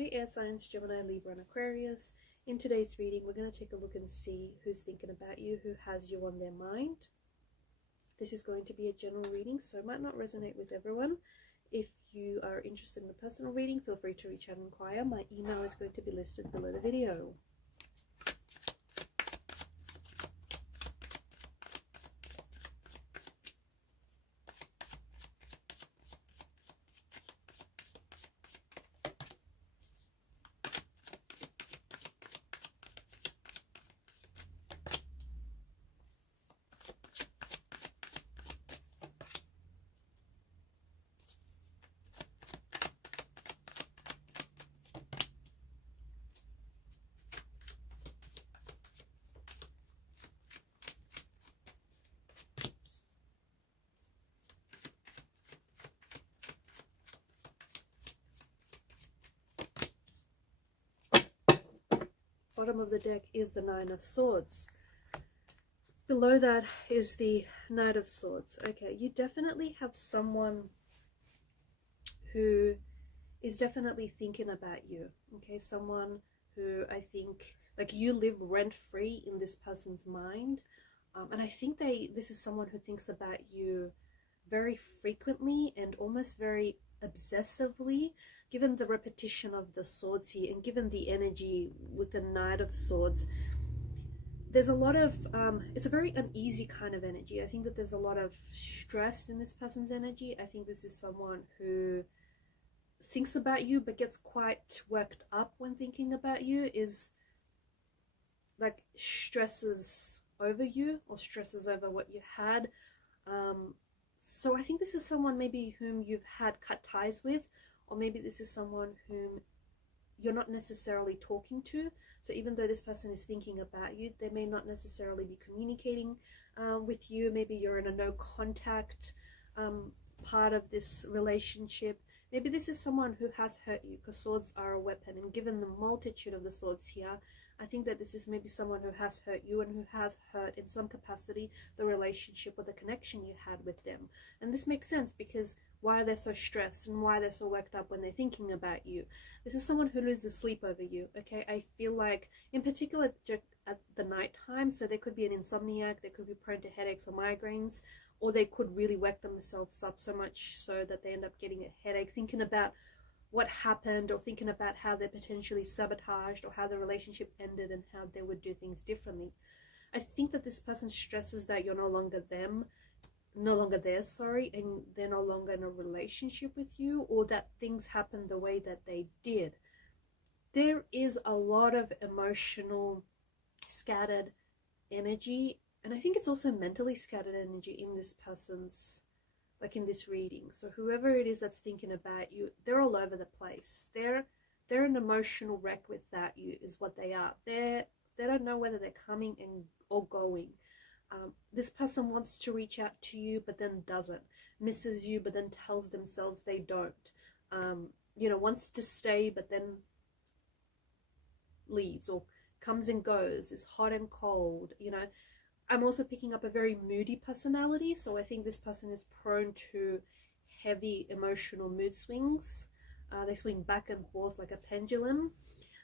Hey air signs, Gemini, Libra and Aquarius. In today's reading, we're going to take a look and see who's thinking about you, who has you on their mind. This is going to be a general reading, so it might not resonate with everyone. If you are interested in a personal reading, feel free to reach out and inquire. My email is going to be listed below the video. Bottom of the deck is the Nine of Swords. Below that is the Knight of Swords. Okay, you definitely have someone who is definitely thinking about you. Okay, someone who I think, like, you live rent-free in this person's mind. And I think this is someone who thinks about you very frequently and almost very obsessively, given the repetition of the swords here and given the energy with the Knight of Swords. There's a lot of it's a very uneasy kind of energy. I think that there's a lot of stress in this person's energy. I think this is someone who thinks about you but gets quite worked up when thinking about you, is like stresses over you or stresses over what you had. So I think this is someone maybe whom you've had cut ties with, or maybe this is someone whom you're not necessarily talking to. So even though this person is thinking about you, they may not necessarily be communicating with you. Maybe you're in a no contact part of this relationship. Maybe this is someone who has hurt you, because swords are a weapon, and given the multitude of the swords here, I think that this is maybe someone who has hurt you and who has hurt in some capacity the relationship or the connection you had with them. And this makes sense, because why they're so stressed and why they're so worked up when they're thinking about you. This is someone who loses sleep over you. Okay, I feel like in particular at the night time, so they could be an insomniac, they could be prone to headaches or migraines, or they could really work themselves up so much so that they end up getting a headache thinking about what happened, or thinking about how they're potentially sabotaged, or how the relationship ended and how they would do things differently. I think that this person stresses that you're no longer there, and they're no longer in a relationship with you, or that things happen the way that they did. There is a lot of emotional scattered energy, and I think it's also mentally scattered energy in this person's, like in this reading. So whoever it is that's thinking about you, they're all over the place. They're an emotional wreck without you, is what they are. They don't know whether they're coming or going. This person wants to reach out to you but then doesn't, misses you but then tells themselves they don't, wants to stay but then leaves, or comes and goes, is hot and cold. I'm also picking up a very moody personality, so I think this person is prone to heavy emotional mood swings. They swing back and forth like a pendulum.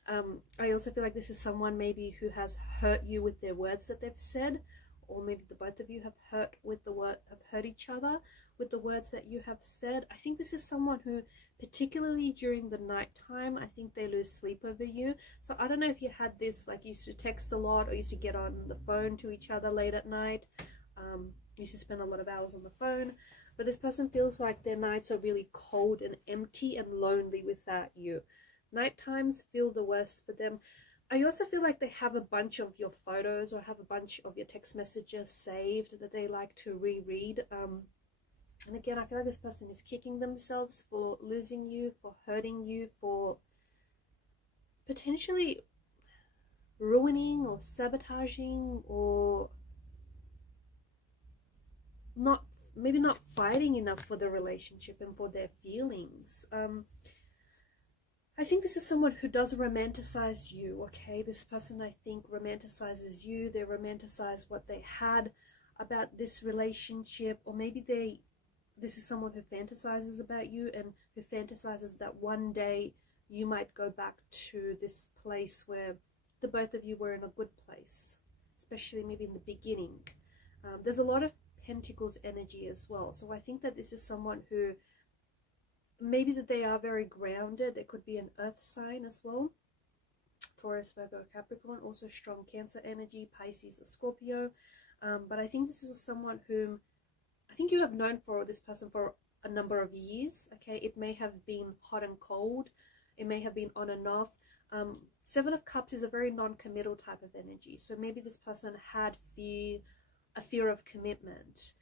I also feel like this is someone maybe who has hurt you with their words that they've said, or maybe the both of you have hurt each other with the words that you have said. I think this is someone who, particularly during the night time, I think they lose sleep over you. So I don't know if you had this, like, used to text a lot or used to get on the phone to each other late at night, used to spend a lot of hours on the phone, but this person feels like their nights are really cold and empty and lonely without you. Night times feel the worst for them. I also feel like they have a bunch of your photos or have a bunch of your text messages saved that they like to reread. And again, I feel like this person is kicking themselves for losing you, for hurting you, for potentially ruining or sabotaging, or maybe not fighting enough for the relationship and for their feelings. I think this is someone who does romanticize you, okay? This person, I think, romanticizes you. They romanticize what they had about this relationship, or maybe this is someone who fantasizes about you and who fantasizes that one day you might go back to this place where the both of you were in a good place, especially maybe in the beginning. There's a lot of Pentacles energy as well. So I think that this is someone who maybe that they are very grounded. There could be an earth sign as well. Taurus, Virgo, Capricorn, also strong Cancer energy, Pisces or Scorpio. But I think this is someone whom I think you have known for this person for a number of years. Okay, it may have been hot and cold. It may have been on and off. Seven of Cups is a very non-committal type of energy. So maybe this person had a fear of commitment,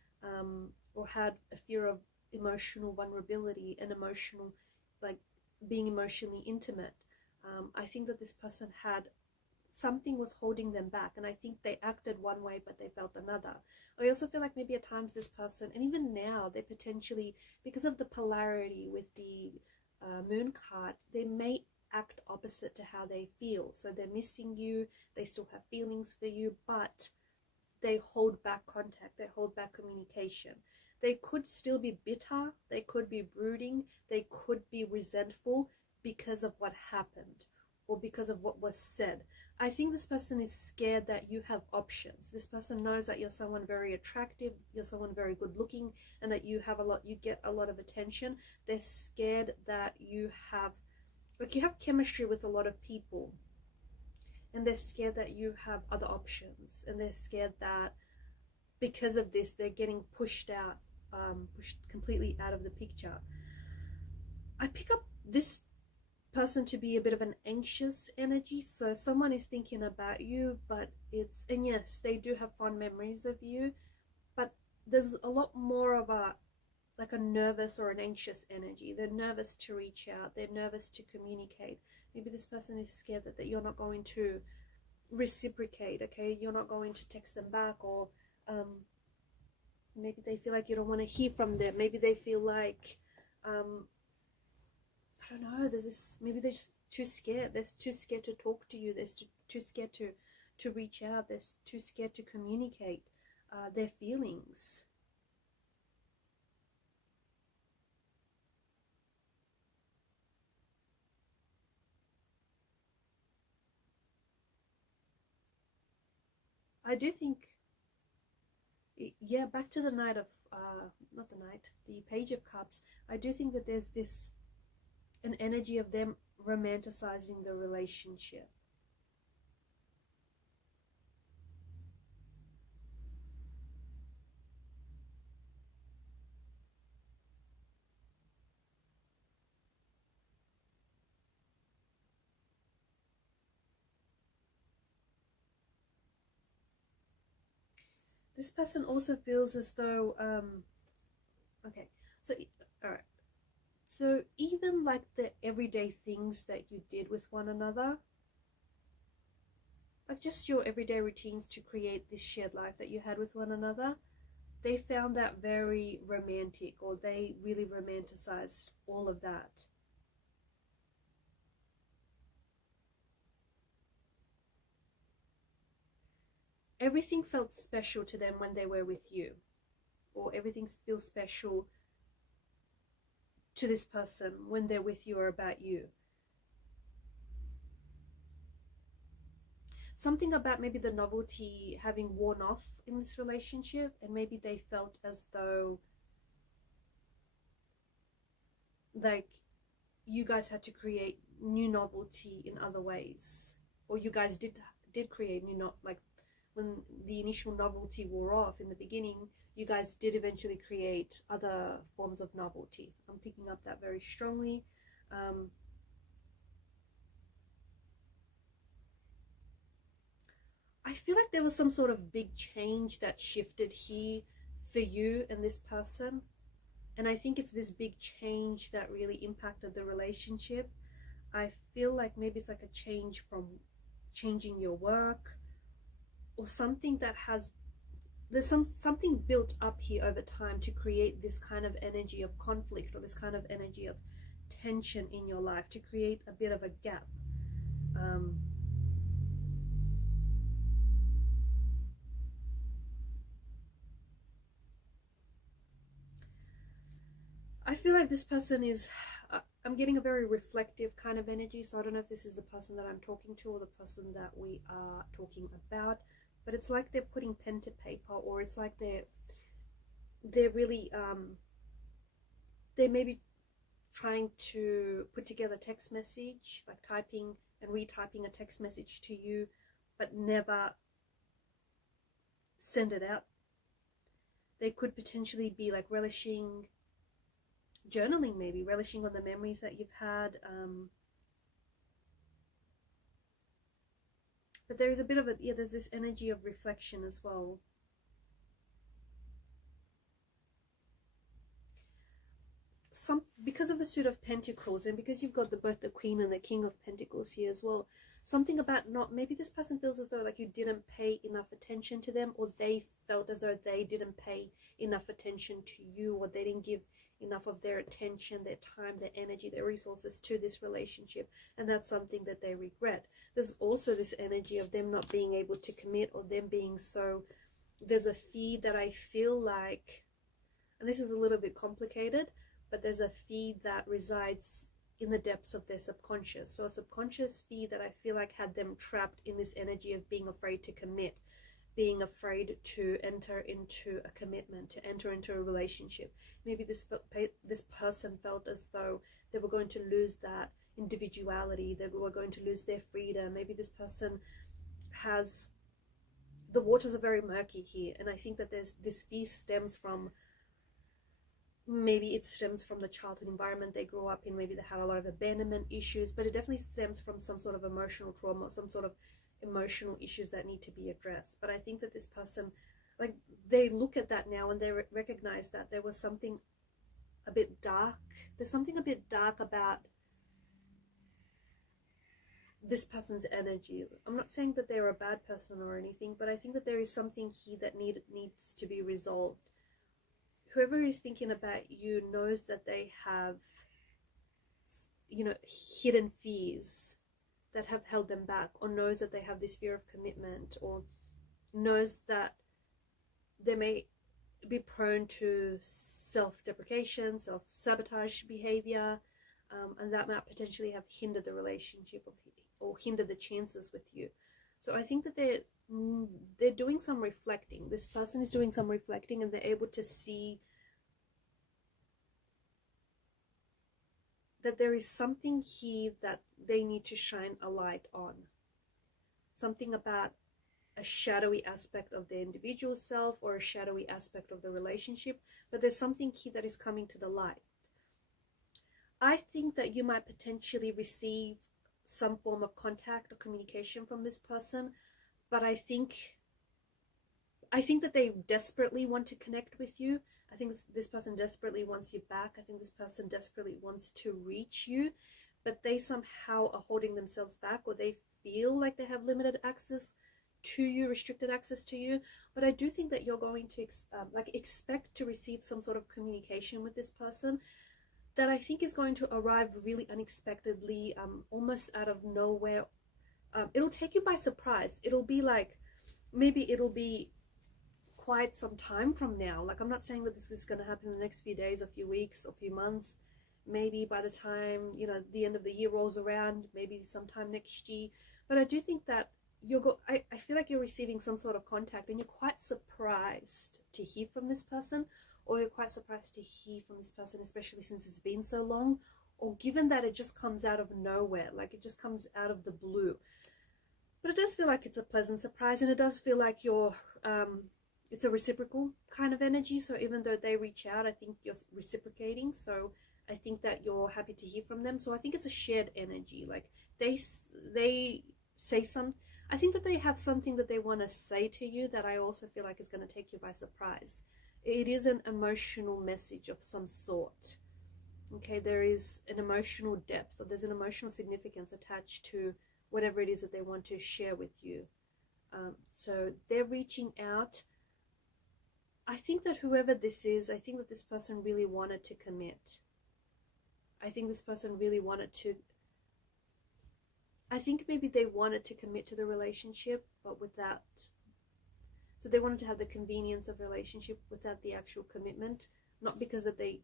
or had a fear of emotional vulnerability and emotional, like being emotionally intimate. I think that this person had something was holding them back, and I think they acted one way but they felt another. I also feel like maybe at times this person, and even now, they potentially, because of the polarity with the moon card, they may act opposite to how they feel. So they're missing you, they still have feelings for you, but they hold back contact, they hold back communication. They could still be bitter, they could be brooding, they could be resentful because of what happened or because of what was said. I think this person is scared that you have options. This person knows that you're someone very attractive, you're someone very good looking, and that you have you get a lot of attention. They're scared that you have chemistry with a lot of people, and they're scared that you have other options, and they're scared that because of this they're getting pushed completely out of the picture. I pick up this person to be a bit of an anxious energy, so someone is thinking about you, but and yes, they do have fond memories of you, but there's a lot more of a nervous or an anxious energy. They're nervous to reach out, they're nervous to communicate. Maybe this person is scared that you're not going to reciprocate, okay? You're not going to text them back, or maybe they feel like you don't want to hear from them. Maybe they feel like I don't know, there's this, maybe they're just too scared. They're too scared to talk to you. They're too scared to reach out. They're too scared to communicate their feelings. I do think, yeah, back to the Knight of, not the Knight, the Page of Cups. I do think that there's an energy of them romanticizing the relationship. This person also feels as though, okay, so, all right. So even like the everyday things that you did with one another, like just your everyday routines to create this shared life that you had with one another, they found that very romantic, or they really romanticized all of that. Everything felt special to them when they were with you, or everything feels special to this person when they're with you or about you. Something about maybe the novelty having worn off in this relationship, and maybe they felt as though like you guys had to create new novelty in other ways, or you guys did create new, like when the initial novelty wore off in the beginning, you guys did eventually create other forms of novelty. I'm picking up that very strongly. I feel like there was some sort of big change that shifted here for you and this person. And I think it's this big change that really impacted the relationship. I feel like maybe it's like a change from changing your work, or something that there's something built up here over time to create this kind of energy of conflict, or this kind of energy of tension in your life, to create a bit of a gap. I feel like this person is I'm getting a very reflective kind of energy, so I don't know if this is the person that I'm talking to or the person that we are talking about, but it's like they're putting pen to paper, or it's like they're really they may be trying to put together a text message, like typing and retyping a text message to you, but never send it out. They could potentially be like relishing, journaling maybe, relishing on the memories that you've had. But there is a bit of there's this energy of reflection as well. Because of the Suit of Pentacles, and because you've got both the Queen and the King of Pentacles here as well, something about maybe this person feels as though like you didn't pay enough attention to them, or they felt as though they didn't pay enough attention to you, or they didn't give enough of their attention, their time, their energy, their resources to this relationship, and that's something that they regret. There's also this energy of them not being able to commit, or them being so, there's a fear that I feel like, and this is a little bit complicated, but there's a fear that resides in the depths of their subconscious. So a subconscious fear that I feel like had them trapped in this energy of being afraid to commit, being afraid to enter into a commitment, to enter into a relationship. Maybe this person felt as though they were going to lose that individuality, they were going to lose their freedom. Maybe this person has, the waters are very murky here, and I think that this fear stems from, maybe it stems from the childhood environment they grew up in. Maybe they had a lot of abandonment issues, but it definitely stems from some sort of emotional trauma, some sort of emotional issues that need to be addressed. But I think that this person, like, they look at that now and they recognize that there was something a bit dark. There's something a bit dark about this person's energy. I'm not saying that they're a bad person or anything, but I think that there is something here that needs to be resolved. Whoever is thinking about you knows that they have, hidden fears that have held them back, or knows that they have this fear of commitment, or knows that they may be prone to self-deprecation, self-sabotage behavior, and that might potentially have hindered the relationship or hindered the chances with you. So I think that they're doing some reflecting. This person is doing some reflecting, and they're able to see that there is something here that they need to shine a light on. Something about a shadowy aspect of their individual self, or a shadowy aspect of the relationship, but there's something here that is coming to the light. I think that you might potentially receive some form of contact or communication from this person, but I think that they desperately want to connect with you. I think this person desperately wants you back. I think this person desperately wants to reach you, but they somehow are holding themselves back, or they feel like they have limited access to you, restricted access to you. But I do think that you're going to expect to receive some sort of communication with this person that I think is going to arrive really unexpectedly, almost out of nowhere. It'll take you by surprise. It'll be like, maybe it'll be quite some time from now. Like, I'm not saying that this is going to happen in the next few days, or few weeks, or few months. Maybe by the time, the end of the year rolls around, maybe sometime next year. But I do think that I feel like you're receiving some sort of contact, and you're quite surprised to hear from this person, or you're quite surprised to hear from this person, especially since it's been so long, or given that it just comes out of nowhere, like it just comes out of the blue. But it does feel like it's a pleasant surprise, and it does feel like it's a reciprocal kind of energy. So even though they reach out, I think you're reciprocating. So I think that you're happy to hear from them. So I think it's a shared energy. Like they say I think that they have something that they want to say to you that I also feel like is going to take you by surprise. It is an emotional message of some sort. Okay, there is an emotional depth, or there's an emotional significance attached to whatever it is that they want to share with you. So they're reaching out. I think that whoever this is, I think that this person really wanted to commit. I think this person really wanted to, I think maybe they wanted to commit to the relationship, but without, so they wanted to have the convenience of relationship without the actual commitment. Not because that they,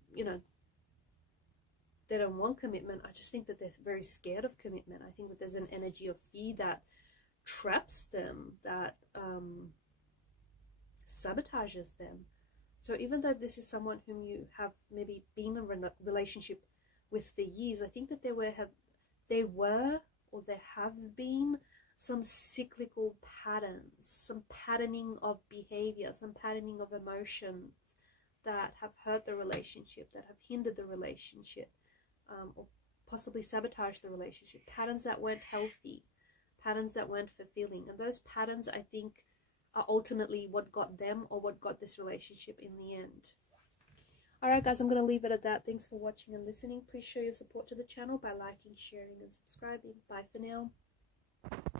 they don't want commitment. I just think that they're very scared of commitment. I think that there's an energy of fear that traps them, that sabotages them. So even though this is someone whom you have maybe been in a relationship with for years, I think that there have been some cyclical patterns, some patterning of behavior, some patterning of emotions that have hurt the relationship, that have hindered the relationship, or possibly sabotaged the relationship, patterns that weren't healthy, patterns that weren't fulfilling. And those patterns, I think, are ultimately what got them, or what got this relationship in the end. Alright guys, I'm going to leave it at that. Thanks for watching and listening. Please show your support to the channel by liking, sharing and subscribing. Bye for now.